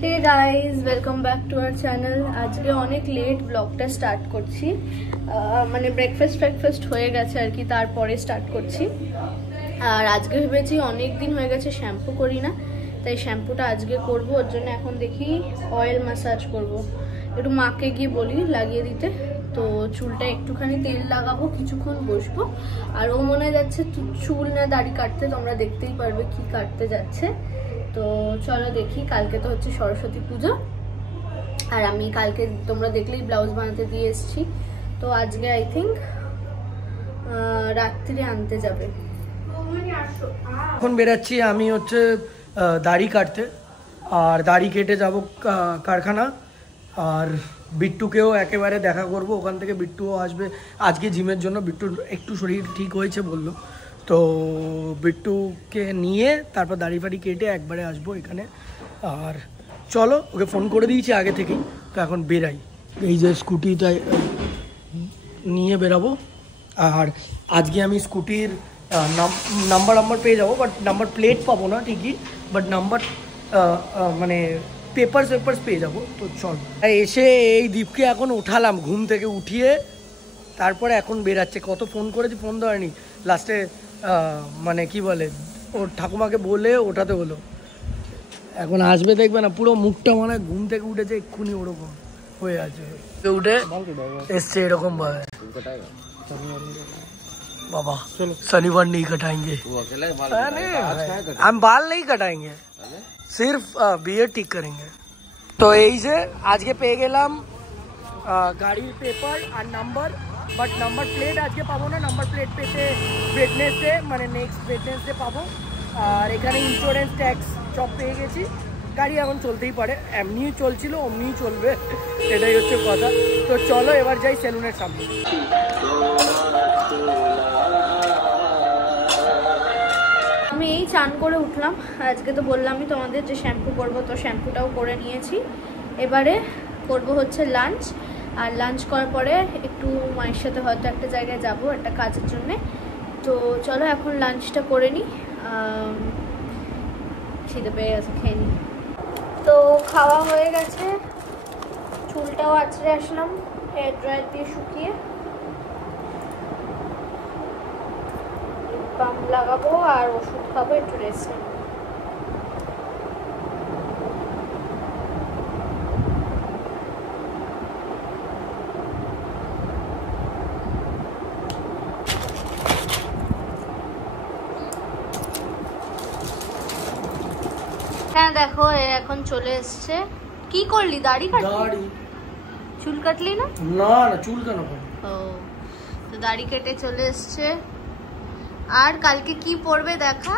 Hey guys welcome back to our channel. आज के अनेक लेट ब्लॉगटा स्टार्ट करছি মানে ব্রেকফাস্ট হয়ে গেছে আর কি, তারপরে স্টার্ট করছি। আর আজকে ভেবেছি অনেক দিন হয়ে গেছে শ্যাম্পু করি না, তাই শ্যাম্পুটা আজকে করব। ওর জন্য এখন দেখি অয়েল ম্যাসাজ করব, একটু মাকে গিয়ে বলি লাগিয়ে দিতে। তো চুলটা একটুখানি তেল লাগাবো, কিছুক্ষণ বসবো। আর ও মনে যাচ্ছে চুল না দাড়ি কাটতে, তোমরা দেখতেই পারবে কি কাটতে যাচ্ছে। তো চলো দেখি। কালকে তো হচ্ছে সরস্বতী পুজো, আর আমি কালকে তোমরা দেখলেই ব্লাউজ বানাতে দিয়ে এসেছি। তো আজকে আই থিঙ্ক রাত্রিরে আনতে যাবে। এখন বেরাচ্ছি আমি হচ্ছে দাড়ি কাটতে, আর দাড়ি কেটে যাব কারখানা। আর বিট্টুকেও একেবারে দেখা করব, ওখান থেকে বিট্টুও আসবে আজকে জিমের জন্য। বিট্টুর একটু শরীর ঠিক হয়েছে বললো, তো বিট্টুকে নিয়ে তারপর দাড়ি ফাড়ি কেটে একবারে আসবো এখানে। আর চলো, ওকে ফোন করে দিয়েছি আগে থেকেই, তো এখন বেরাই। এই যে স্কুটিটা নিয়ে বেরাবো। আর আজকে আমি স্কুটির নাম্বার পেয়ে যাবো, বাট নাম্বার প্লেট পাবো না ঠিকই, বাট নাম্বার মানে পেপারস পেয়ে যাবো। তো চল, এসে এই দ্বীপকে এখন উঠালাম ঘুম থেকে, উঠিয়ে তারপরে এখন বেরাচ্ছে। কত ফোন করেছি, ফোন ধরেনি। লাস্টে মানে কি বলে, ওর ঠাকুমাকে বলে ওঠাতে হলো। এখন আসবে দেখবে না, পুরো মুখটা মানে ঘুম থেকে উঠেছে এক্ষুনি ওরকম হয়ে আছে। উঠে এসছে এরকম ভাবে। बाबा शनिवार नहीं कटाएंगे, हम बाल नहीं कटाएंगे, सिर्फ बियर्ड ठीक करेंगे। तो এই যে আজকে পেয়ে গেলাম গাড়ির পেপার আর নাম্বার, বাট নাম্বার প্লেট আজকে পাবো না। নাম্বার প্লেট পেতে ওয়েডনেসডে মানে নেক্সট ওয়েডনেসডে পাবো। আর এখানে ইন্স্যুরেন্স ট্যাক্স সব পেয়ে গেছি। গাড়ি এখন চলতেই পারে, এমনিই চলছিল অমনিই চলবে, এটাই হচ্ছে কথা। তো চলো এবার যাই সেলুনের সামনে। আমি এই চান করে উঠলাম। আজকে তো বললামই তোমাদের যে শ্যাম্পু করবো, তো শ্যাম্পুটাও করে নিয়েছি। এবারে করব হচ্ছে লাঞ্চ। আর লাঞ্চ করার পরে একটু মায়ের সাথে হয়তো একটা জায়গায় যাব একটা কাজের জন্যে। তো চলো এখন লাঞ্চটা করে নিই, খিদে পেয়ে গেছে, খেয়ে নিই। তো খাওয়া হয়ে গেছে, চুলটাও আঁচড়ে আসলাম হেয়ার ড্রায়ার দিয়ে শুকিয়ে। বাম লাগাবো আর ওষুধ খাবো, একটু রেস্ট নেব। হ্যাঁ দেখো এখন চলে এসছে। কি করলি, দাড়ি কাটলি? চুল কাটলি না? না না, চুল কেন? ও, তো দাড়ি কেটে চলে এসছে। আর কালকে কি পরবে দেখা,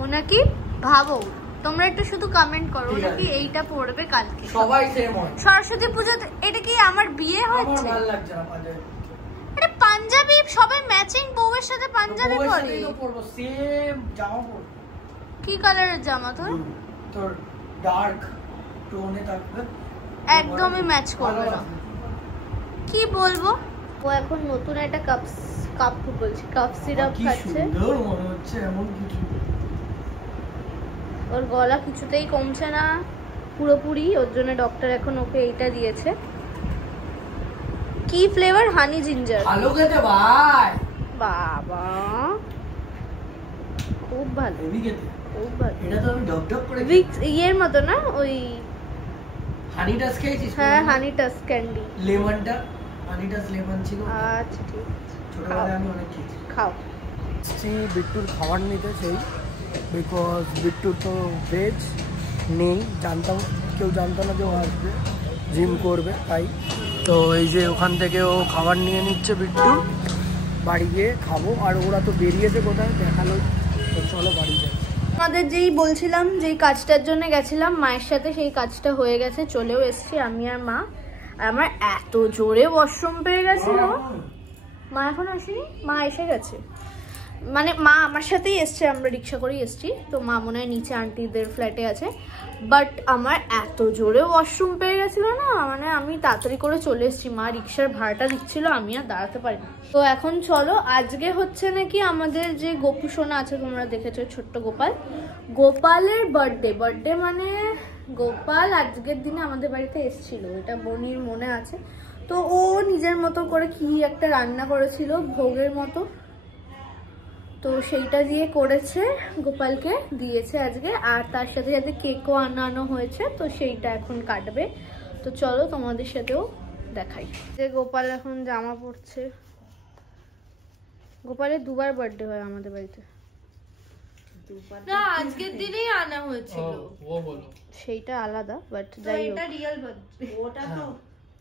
ও নাকি ভাবো, তোমরা একটু শুধু কমেন্ট করো নাকি এইটা পরবে কালকে। সবাই সেম হয়। সরস্বতী পুজো এটা কি আমার বিয়ে হচ্ছে? ভালো লাগছে না পাঞ্জাবি। আরে পাঞ্জাবি সবাই ম্যাচিং বউয়ের সাথে পাঞ্জাবি পরে। তো পরবো সেম জামা পরবো। কি কালারের জামা তোর? তোর ডার্ক টোনে থাকবে, একদমই ম্যাচ করবে না। কি বলবো, ও এখন নতুন একটা কাপ বলছি কাপ সিরাপ খাচ্ছে। সুন্দর মনে হচ্ছে এমন কিছু। ওর গলা কিছুতেই কমছে না পুরোপুরি, ওর জন্য ডক্টর এখন ওকে এইটা দিয়েছে। কি ফ্লেভার? হানি জিঞ্জার। ভালো খেতে ভাই, বাবা খুব ভালো, খুব ভালো। এটা তো আমি ডক ডক করে উইক্স ইয়ের মতো না, ওই হানি টাচ খেয়েছিস? হ্যাঁ হানি টাচ ক্যান্ডি। লেমনটা হানি টাচ লেমন ছিল। আচ্ছা ঠিক আছে, ছোটবেলায় আমি অনেক খেয়েছি। খাও। বিট্টুর খাবার নিতে সেই, বিকজ বিট্টুর তো ভেজ নেই, কেউ জানতো না যে ও আসবে, জিম করবে তাই। তো এই যে ওখান থেকে ও খাবার নিয়ে নিচ্ছে বিট্টু, বাড়ি গিয়ে খাবো। আর ওরা তো বেরিয়েছে কোথায় দেখালো, তো চলো বাড়ি যাই। আমাদের যেই বলছিলাম যেই কাজটার জন্য গেছিলাম মায়ের সাথে, সেই কাজটা হয়ে গেছে, চলেও এসেছি আমি আর মা। আর আমার এত জোরে ওয়াশরুম পেয়ে গেছিল, মা এখন আসেনি, মা এসে গেছে। মানে মা আমার সাথেই এসছে, আমরা রিক্সা করেই এসছি। তো মা মনে হয় নিচে আন্টিদের ফ্ল্যাটে আছে। বাট আমার এত জোরে ওয়াশরুম পেয়ে গেছিলো না, মানে আমি তাড়াতাড়ি করে চলে এসেছি। মা রিক্সার ভাড়াটা দিচ্ছিল, আমি আর দাঁড়াতে পারিনি। তো এখন চলো, আজকে হচ্ছে নাকি আমাদের যে গোপু সোনা আছে তোমরা দেখেছো, ছোট্ট গোপালের বার্থডে। মানে গোপাল আজকের দিনে আমাদের বাড়িতে এসেছিল, এটা বনির মনে আছে। তো ও নিজের মতো করে কি একটা রান্না করেছিল ভোগের মতো, তো সেইটা দিয়ে করেছে, গোপালকে দিয়েছে আজকে। আর তার সাথে সাথে কেকও আনানো হয়েছে, তো সেইটা এখন কাটবে। তো চলো তোমাদের সাথেও দেখাই। যে গোপাল এখন জামা পরছে। গোপালের দুবার বার্থডে হয় আমাদের বাড়িতে। না, আজকের দিনেই আনা হয়েছিল। ও বলো সেইটা আলাদা, বাট যাই হোক এটা রিয়েল বার্থডে। ওটা তো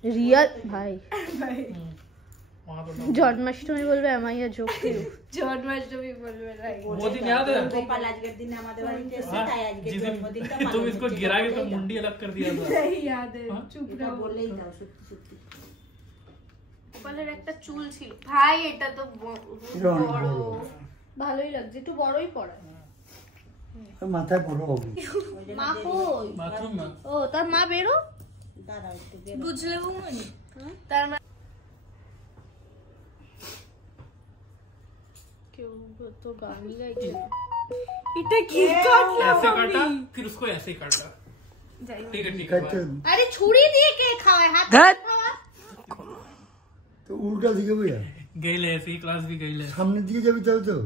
রিয়াল ভাই। वहां तो জন্মাষ্টমী বলবে আমাইয়া যোগ জন্মাষ্টমী বলবে না। वो दिन याद है গোপাল আজকের দিনে আমাদের বাড়িতে এসে हाँ, তাই আজকে जिस दिन জন্মদিনটা तुम इसको गिरा के तो मुंडी अलग कर दिया था এই याद है, চুপ এটা রहो। বলেই দাও সত্যি সত্যি। গোপালের একটা চুল ছিল ভাই, এটা তো বড়। ভালোই লাগছে, একটু বড়ই পড়ায়। মাথায় বড় হবে। মা কই? बाथरूम में ও তার মা বেরো। দাঁড়াও একটু বের বুঝলে বৌমনি? তার মা কেউ তো গালি গাইছে। এটা কি কাটলা ऐसे काटा আমি? फिर उसको ऐसे ही काटा যাই হোক। ठीक है কাটতে আরে ছুরি দিয়ে কে খাওয়ায়? হাত ধ্যাৎ। তো উল্টা দিকে বইয়া गई ले ऐसे ही क्लास भी गई ले সামনের দিকে যাবি তাও তো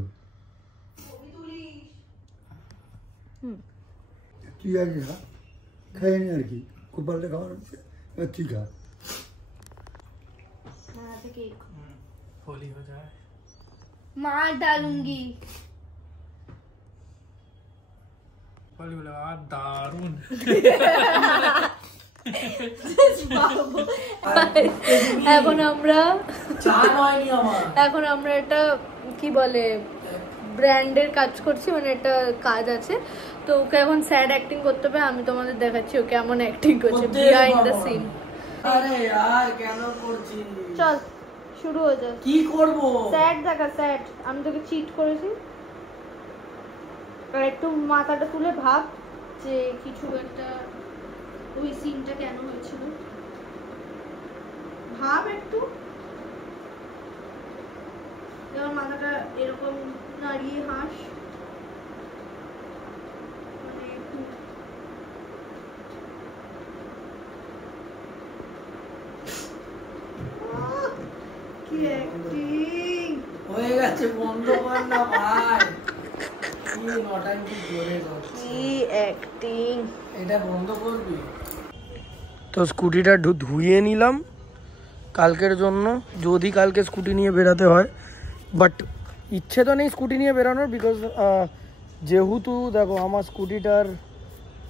তুই আগে খা, খাই নি আর কি, গোপালটা খাওয়ার হচ্ছে, এবার তুই খা। होली हो जाए मार डालूंगी। होली बोले आ दारुण এখন আমরা চা হয়নি আমার। এখন আমরা একটা কি বলে ব্র্যান্ডের কাজ করছি, মানে একটা কাজ আছে। তো ওকে এখন স্যাড অ্যাক্টিং করতে হবে, আমি তোমাদের দেখাচ্ছি ও কেমন অ্যাক্টিং করছে করতে বিহাইন্ড দ্য বাবা। সিন। আরে यार কেন করছিস? চল শুরু হয়ে যাক। কি করব? স্যাড দেখা, স্যাড। আমি তোকে চিট করেছি। আর একটু মাথাটা তুলে ভাব যে কিছু একটা ওই সিনটা কেন হয়েছিল, ভাব একটু। এবার মাথাটা এরকম নাড়িয়ে হাস, মানে একটু কি অ্যাক্টিং। হয়ে গেছে, বন্ধ কর না ভাই। কি নটাঙ্কি করে করছিস? কি অ্যাক্টিং। এটা বন্ধ করবি? তো স্কুটিটা ধুইয়ে নিলাম কালকের জন্য, যদি কালকে স্কুটি নিয়ে বেরাতে হয়। বাট ইচ্ছে তো নেই স্কুটি নিয়ে বেরানোর, বিকজ যেহেতু দেখো আমার স্কুটিটার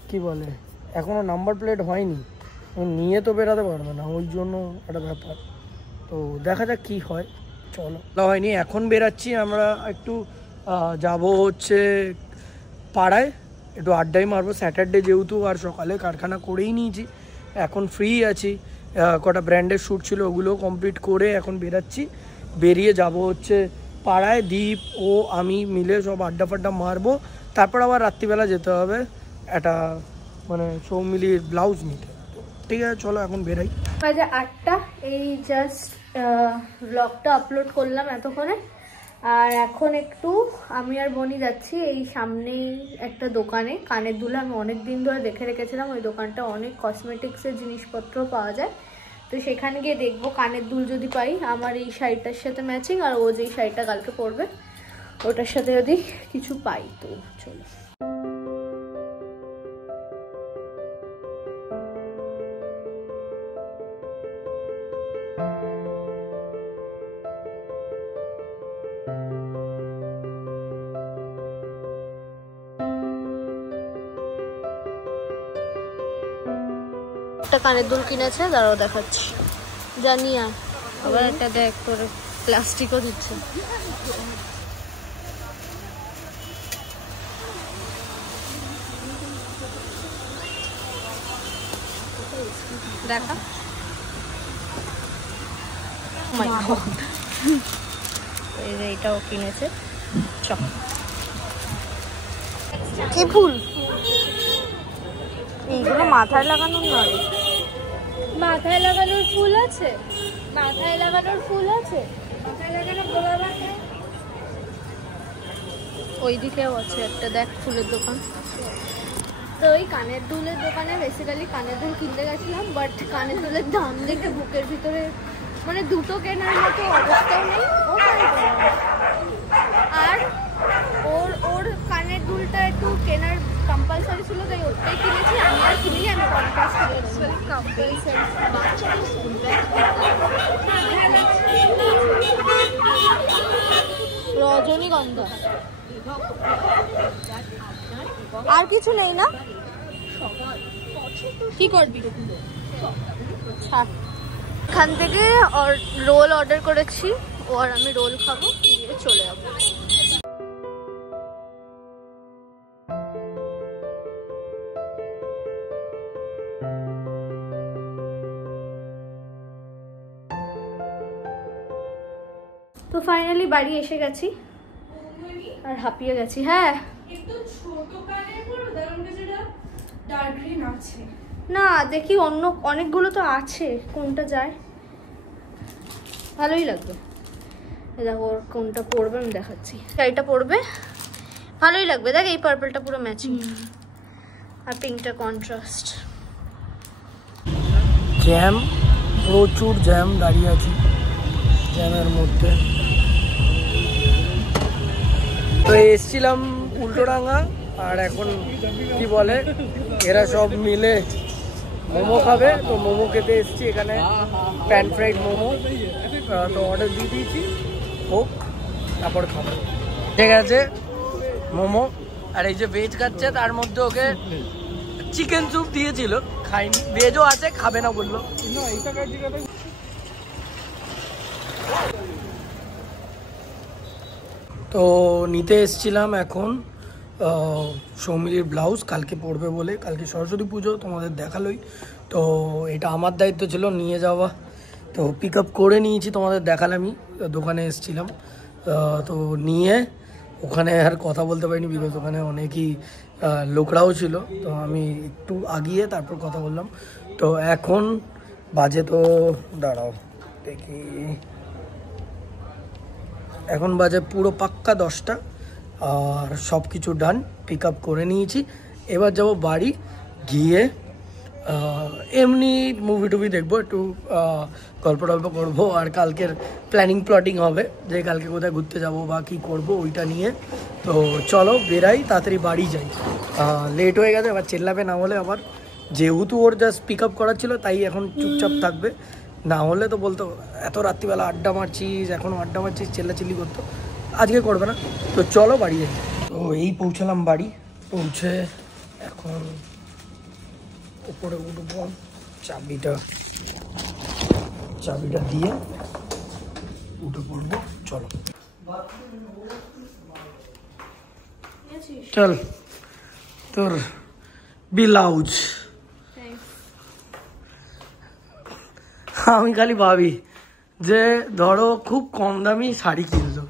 কি বলে এখনও নাম্বার প্লেট হয়নি, নিয়ে তো বেরাতে পারবে না, ওই জন্য একটা ব্যাপার। তো দেখা যাক কি হয়। চলো, হয়নি এখন বেরাচ্ছি আমরা, একটু যাব হচ্ছে পাড়ায়, একটু আড্ডাই মারবো। স্যাটারডে যেহেতু, আর সকালে কারখানা করেই নিয়েছি, এখন ফ্রি আছি। কটা ব্র্যান্ডের শ্যুট ছিল ওগুলো কমপ্লিট করে এখন বেরাচ্ছি। বেরিয়ে যাব হচ্ছে পাড়ায়, দীপ ও আমি মিলে সব আড্ডা ফাড্ডা মারবো। তারপর আবার রাত্রিবেলা যেতে হবে একটা মানে সব মিলিয়ে ব্লাউজ নিতে। ঠিক আছে চলো এখন বেরাই। বাজে 8টা, এই জাস্ট ব্লগটা আপলোড করলাম এতক্ষণে। আর এখন একটু আমি আর বনি যাচ্ছি এই সামনেই একটা দোকানে, কানের দুল আমি অনেক দিন ধরে দেখে রেখেছিলাম। ওই দোকানটা অনেক কসমেটিক্সের জিনিসপত্র পাওয়া যায়, তো সেখানে গিয়ে দেখবো কানের দুল যদি পাই আমার এই শাড়িটার সাথে ম্যাচিং, আর ও যেই শাড়িটা কালকে পরবে ওটার সাথে যদি কিছু পাই। তো চলো। একটা কানের দুল কিনেছে, দাঁড়াও দেখাচ্ছি। জানিয়া আবার একটা দেখ তোর প্লাস্টিকও দিচ্ছে। দেখা মাই গড, এই যে এটাও কিনেছে। চল, কি ফুল এইগুলো মাথায় লাগানোর নয়। মাথায় লাগানোর ফুল আছে, মাথায় লাগানোর ফুল আছে, মাথায় লাগানো গোলাপ আছে। ওইদিকেও আছে একটা, দেখ ফুলের দোকান। তো তো ওই কানের দুলের দোকানে বেসিক্যালি কানের দুল কিনতে গেছিলাম, বাট কানের দুলের দাম দেখে বুকের ভিতরে মানে দুটো কেনার মতো অবস্থাও নেই। আর ওর কানের দুলটা একটু কেনার কম্পালসারি ছিল, তাই ওটাই কিনেছি। আমি আর কিনিনি, আমি কন্ট্রাস্ট কিনেছি। রজনীগন্ধা আর কিছু নেই না? কি করবি? এখান থেকে রোল অর্ডার করেছি, ও আর আমি রোল খাবো, দিয়ে চলে যাবো। তো ফাইনালি বাড়ি এসে গেছি আর হাঁপিয়ে গেছি। হ্যাঁ না দেখি অন্য অনেকগুলো তো আছে, কোনটা যায়? ভালোই লাগবে। দেখো কোনটা পরবে আমি দেখাচ্ছি। এইটা পরবে, ভালোই লাগবে। দেখ এই পার্পলটা পুরো ম্যাচিং, আর পিঙ্কটা কন্ট্রাস্ট। জ্যাম, প্রচুর জ্যাম, দাঁড়িয়ে আছি জ্যামের মধ্যে। তো এসছিলাম উল্টোডাঙ্গা, আর এখন কি বলে এরা সব মিলে মোমো খাবে, তো মোমো খেতে এসছি এখানে, প্যান ফ্রাইড মোমো। তো অর্ডার দিয়ে দিয়েছি, হোক তারপর খাবো। ঠিক আছে মোমো, আর এই যে ভেজ খাচ্ছে তার মধ্যে ওকে চিকেন স্যুপ দিয়েছিল, খাইনি। ভেজও আছে, খাবে না বললো। তো নিতে এসছিলাম এখন সৌমিলির ব্লাউজ, কালকে পরবে বলে। কালকে সরস্বতী পুজো, তোমাদের দেখালোই। তো এটা আমার দায়িত্ব ছিল নিয়ে যাওয়া, তো পিক আপ করে নিয়েছি, তোমাদের দেখালামই। দোকানে এসছিলাম, তো নিয়ে ওখানে আর কথা বলতে পারিনি, বিকজ ওখানে অনেকই লোকরাও ছিল। তো আমি একটু আগিয়ে তারপর কথা বললাম। তো এখন বাজে, তো দাঁড়াও দেখি, এখন বাজে পুরো পাক্কা 10টা, আর সব কিছু ডান, পিক আপ করে নিয়েছি। এবার যাব বাড়ি, গিয়ে এমনি মুভি টুভি দেখবো, একটু গল্প টল্প করবো, আর কালকের প্ল্যানিং প্লটিং হবে যে কালকে কোথায় ঘুরতে যাব বা কী করবো ওইটা নিয়ে। তো চলো বেরাই, তাড়াতাড়ি বাড়ি যাই, লেট হয়ে গেছে। এবার চেল্লাবে না হলে আবার, যেহেতু ওর জাস্ট পিক আপ করার ছিল তাই এখন চুপচাপ থাকবে, না হলে তো বলতো এত রাত্রিবেলা আড্ডা মারছিস, এখনও আড্ডা মারছিস, চেল্লাচিল্লি করতো। আজকে করবে না, তো চলো বাড়ি যাই। তো এই পৌঁছালাম বাড়ি, পৌঁছে এখন উপরে উঠবো, চাবিটা দিয়ে উঠে পড়বো। চলো চল, তোর ব্লাউজ। আমি খালি ভাবি যে ধরো খুব কম দামি শাড়ি কিনলো,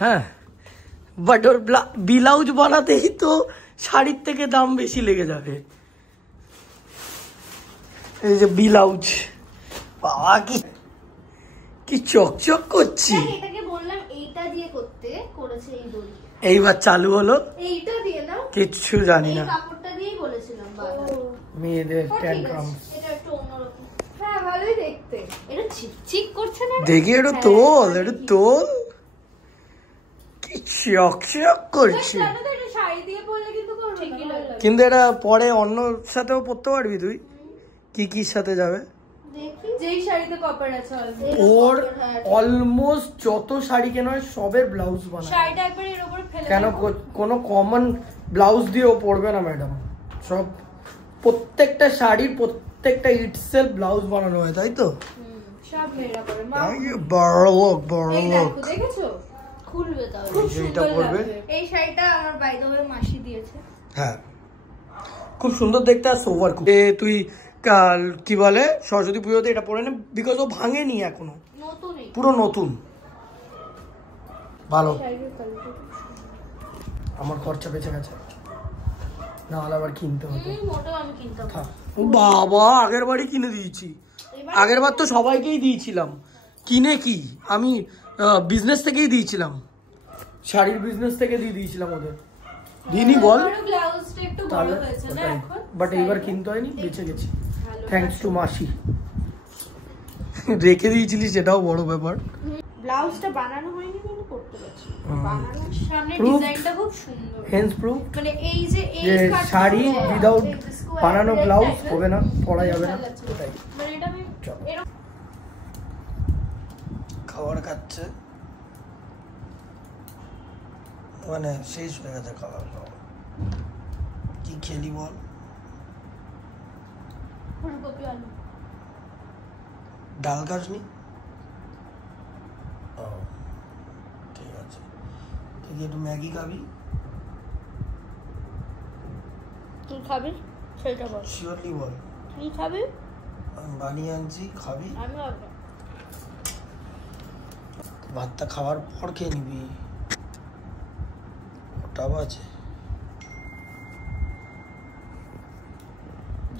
হ্যাঁ, বাট ওর ব্লাউজ বানাতেই তো শাড়ির থেকে দাম বেশি লেগে যাবে। এই যে ব্লাউজ, বাবা কি চকচক করছি। এইবার চালু হলো, কিচ্ছু জানি না, মেয়েদের ট্যান্ট্রাম। দেখি একটু তোল, একটু তোল, কি চকচক করছে। কিন্তু এটা পরে অন্য সাথেও পরতে পারবি তুই? কি সাথে যাবে? ওর অলমোস্ট যত শাড়ি কেনা হয় সবের ব্লাউজ বানায়। কেন কোনো কমন ব্লাউজ দিয়েও পরবে না ম্যাডাম, সব প্রত্যেকটা শাড়ির প্রত্যেকটা ইটসেলফ ব্লাউজ বানানো হয়, তাই তো? বড় লোক খুলবে, এইটা পরবে। এই শাড়িটা আমার বাই দ্য ওয়ে মাসি দিয়েছে। হ্যাঁ, খুব সুন্দর দেখতে, আর সোভার খুব। তুই কাল কি বলে সরস্বতী পুজোতে এটা পরে নে, বিকজ ও ভাঙেনি এখনো, পুরো নতুন, ভালো। আমার খরচা বেঁচে গেছে, না হলে আবার কিনতে হতো। বাবা আগের বারই কিনে দিয়েছি, আগের বার তো সবাইকেই দিয়েছিলাম। কিনে কি, আমি বিজনেস থেকেই দিয়েছিলাম, শাড়ির বিজনেস থেকে দিয়ে দিয়েছিলাম ওদের। দিনই বল ব্লাউজটা একটু বড় তাহলে হয়েছে না এখন, বাট এইবার কিনতে হয়নি, বেঁচে গেছি থ্যাঙ্কস টু মাসি। রেখে দিয়েছিলি সেটাও বড় ব্যাপার। ব্লাউজটা বানানো হয়নি কিন্তু করতে পারছি, বানানো সামনে Proof? ডিজাইনটা খুব সুন্দর, হেন্স প্রুফ মানে এই যে এই যে কাটটা, শাড়ি উইদাউট এই যে square বানানো red ব্লাউজ type-এর, হবে না, পরা যাবে না। এটাই মানে এটা আমি চলো। এরকম খাবার খাচ্ছে, মানে শেষ হয়ে গেছে খাবার খাওয়া। কি খেলি বল? ফুলকপি আলু। ডাল খাসনি? ও ঠিক আছে, তুই কি একটু ম্যাগি খাবি? তুই খাবি সেটা বল, শিওরলি বল। তুই খাবি? আমি বানিয়ে আনছি, খাবি? আমি খাবো। ভাতটা খাওয়ার পর খেয়ে নিবি, ওটা আছে।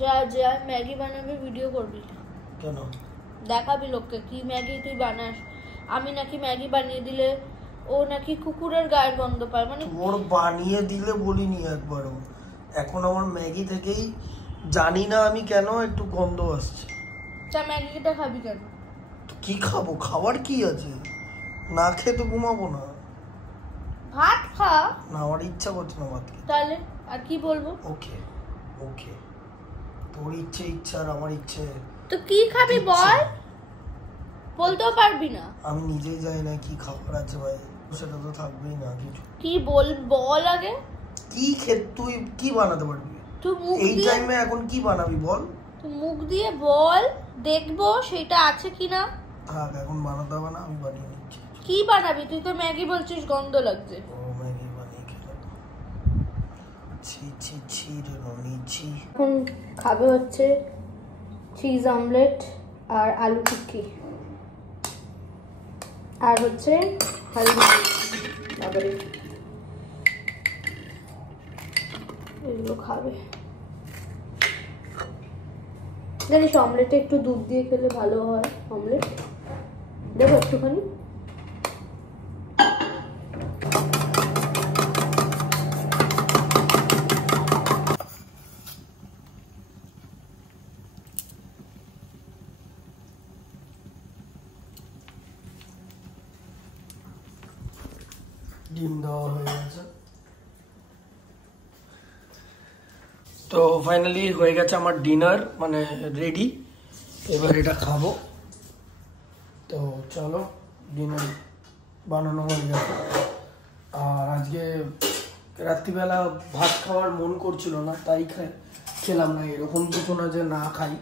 যা যা ম্যাগি বানাবি ভিডিও করবি, কেন? দেখাবি লোককে কি ম্যাগি তুই বানাস। আমি নাকি ম্যাগি বানিয়ে দিলে ও নাকি কুকুরের গায়ের গন্ধ পায়, মানে ওর বানিয়ে দিলে বলিনি একবারও, এখন আমার ম্যাগি থেকেই জানি না আমি কেন একটু গন্ধ আসছে। তা ম্যাগিটা খাবি কেন? তো কি খাবো, খাবার কি আছে, না খেয়ে তো ঘুমাবো না। ভাত খা। না আমার ইচ্ছা করছে না ভাত খেতে। তাহলে আর কি বলবো? ওকে ওকে, তোর ইচ্ছে ইচ্ছা আর আমার ইচ্ছে। তো কি খাবি বল, বলতেও পারবি না। আমি নিজেই জানি না কি খাবার আছে ভাই, সেটা তো থাকবেই না কিছু। কি বল আগে কি তুই কি বানাতে পারবি তুই মুখ এই দিয়ে, টাইমে? এখন কি বানাবি বল? তুই মুখ দিয়ে বল, দেখবো সেটা আছে কিনা। থাক, এখন বানাতে হবে না, আমি বানিয়ে নিচ্ছি। কি বানাবি? তুই তো ম্যাগি বলছিস গন্ধ লাগছে। ও ম্যাগি বানিয়ে খেলাম, ছি ছি ছি রে ননি ছি। এখন খাবে হচ্ছে চিজ অমলেট আর আলু টিক্কি আর হচ্ছে হালদি বাবারে, এগুলো খাবে। জানিস অমলেটে একটু দুধ দিয়ে খেলে ভালো হয়। অমলেট দেখো একটুখানি। ডিম দেওয়া হয়ে গেছে, তো ফাইনালি হয়ে গেছে আমার ডিনার, মানে রেডি। এবার এটা খাবো, তো চলো ডিনার বানানো হয়ে গেছে। আর আজকে রাত্রিবেলা ভাত খাওয়ার মন করছিল না, তাই খেলাম না। এরকম কিছু না যে না খাই,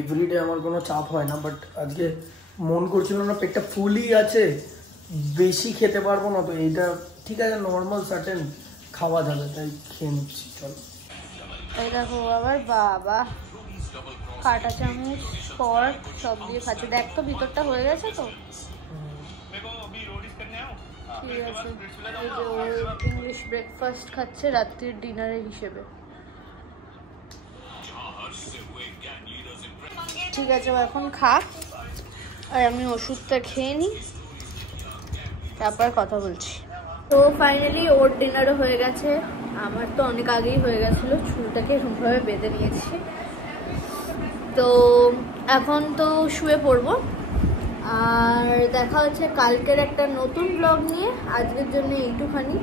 এভরিডে আমার কোনো চাপ হয় না, বাট আজকে মন করছিল না, পেটটা ফুলই আছে, বেশি খেতে পারবো না। তো এইটা ঠিক আছে, নর্মাল সার্টেন খাওয়া যাবে, তাই খেয়ে নিচ্ছি। চলো এই দেখো আবার বাবা কাঁটা চামচ ফর্ক সব দিয়ে খাচ্ছে। দেখ তো ভিতরটা হয়ে গেছে তো ঠিক আছে। এই যে ও ইংলিশ ব্রেকফাস্ট খাচ্ছে রাত্রির ডিনারের হিসেবে। ঠিক আছে ও এখন খাক, আর আমি ওষুধটা খেয়ে নিই, তারপর কথা বলছি। তো ফাইনালি ওর ডিনারও হয়ে গেছে, আমার তো অনেক আগেই হয়ে গেছিলো। চুলটাকে এরকমভাবে বেঁধে নিয়েছি, তো এখন তো শুয়ে পড়বো। আর দেখা হচ্ছে কালকের একটা নতুন ব্লগ নিয়ে। আজকের জন্য এইটুখানি।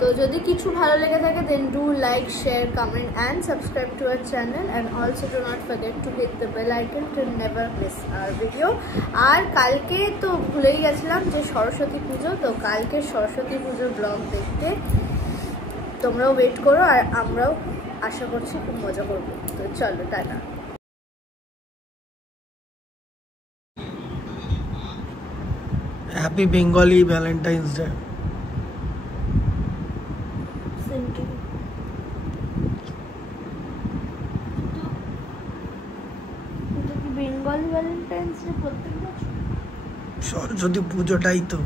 তো যদি কিছু ভালো লেগে থাকে then do like, share, comment and subscribe to our channel, and also do not forget to hit the bell icon to never miss our video. আর কালকে তো ভুলেই গেছিলাম যে সরস্বতী পুজো, তো কালকে সরস্বতী পুজোর ব্লগ দেখতে তোমরাও ওয়েট করো, আর আমরাও আশা করছি খুব মজা করবো। তো চলো tata. Happy Bengali Valentine's day. Bengali Valentine's day প্রত্যেক বছর সরস্বতী পুজোটাই তো।